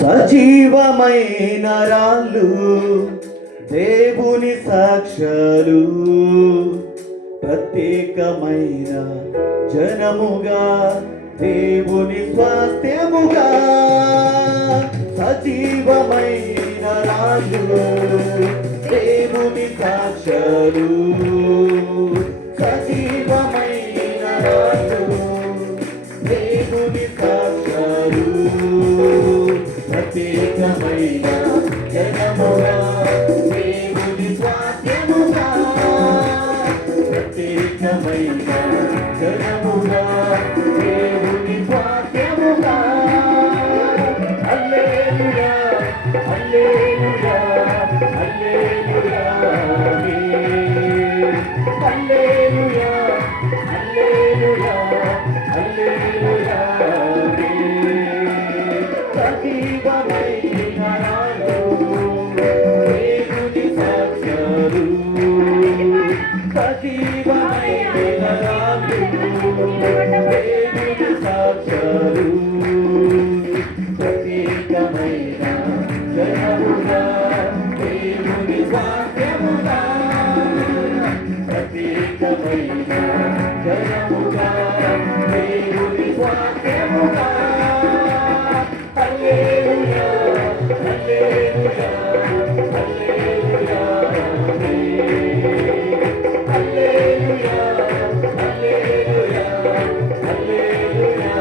సజీవమైన రాళ్ళు దేవుని సాక్ష్యాలు, ప్రత్యేకమైన జనముగా దేవుని స్వాస్థ్యముగా. సజీవమైన రాళ్ళు దేవుని సాక్ష్యాలు, సజీవమైన రాళ్ళు దేవుని సాక్ష్యాలు, ప్రత్యేకమైన జనముగా దేవుని స్వాస్థ్యముగా. ప్రత్యేకమైన జనముగా దేవుని స్వాస్థ్యముగా. హల్లెలూయా హల్లెలూయా హల్లెలూయా హల్లెలూయా హల్లెలూయా హల్లెలూయా. సజీవమైన రాళ్ళు దేవుని సాక్ష్యాలు, సజీవమైన రాళ్ళు దేవుని సాక్ష్యాలు, ప్రత్యేకమైన జనముగా దేవుని స్వాస్థ్యముగా. ప్రత్యేకమైన జనముగా దేవుని స్వాస్థ్యముగా. హల్లెలూయా హల్లెలూయా హల్లెలూయా హల్లెలూయా హల్లెలూయా హల్లెలూయా.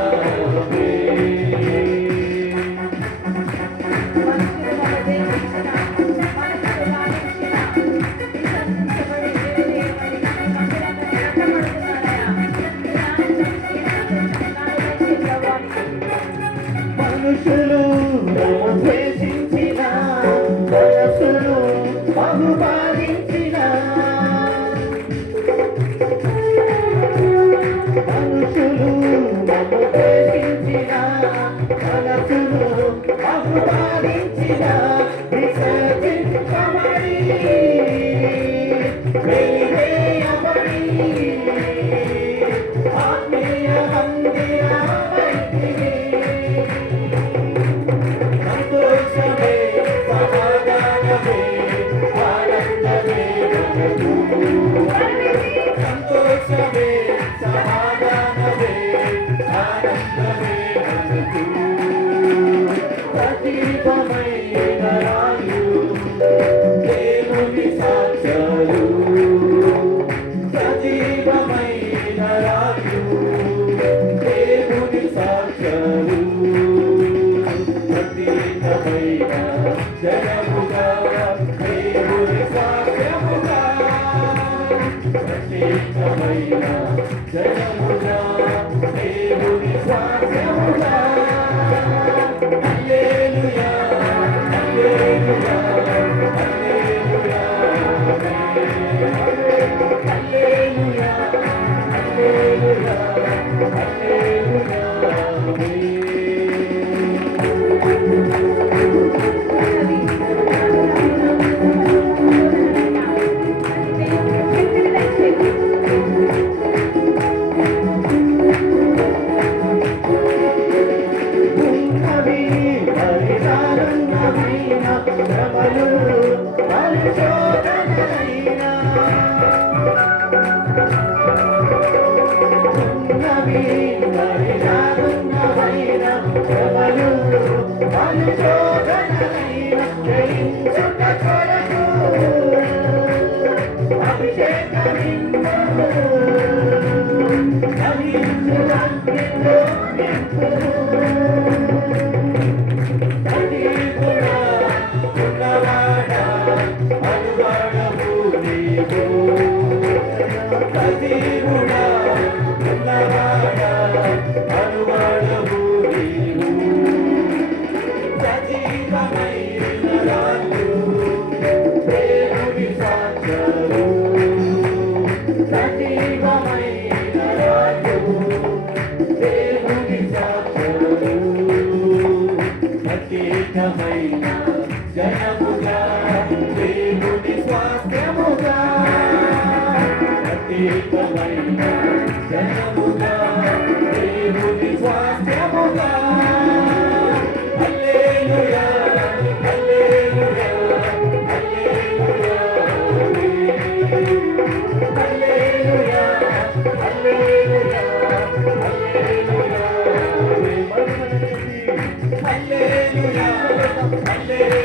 మనుషులు ద్వేషించిన, మనసులు బహుమానించిన, మనుషులు ద్వేషించిన, మనసులు బహుమానించిన, విసర్జించబడి వెలివేయబడి ఆత్మీయ మందిరమైతివి. సంతోషమే సమాధానమే ఆనందమే మనకు. సంతోషమే సమాధానమే ఆనందమే మనకు. సజీవమైన రాళ్ళు దేవుని సాక్ష్యాలు, సజీవమైన రాళ్ళు దేవుని సాక్ష్యాలు, ప్రత్యేకమైన జనముగా దేవుని స్వాస్థ్యముగా. ప్రత్యేకమైన జనముగా దేవుని స్వాస్థ్యముగా. హల్లెలూయా హల్లెలూయా హల్లెలూయా హల్లెలూయా హల్లెలూయా హల్లెలూయా. ప్రత్యేకమైన జనముగా దేవుని స్వాస్థ్యముగా. ప్రత్యేకమైన జనముగా దేవుని స్వాస్థ్యముగా. హల్లెలూయా హల్లెలూయా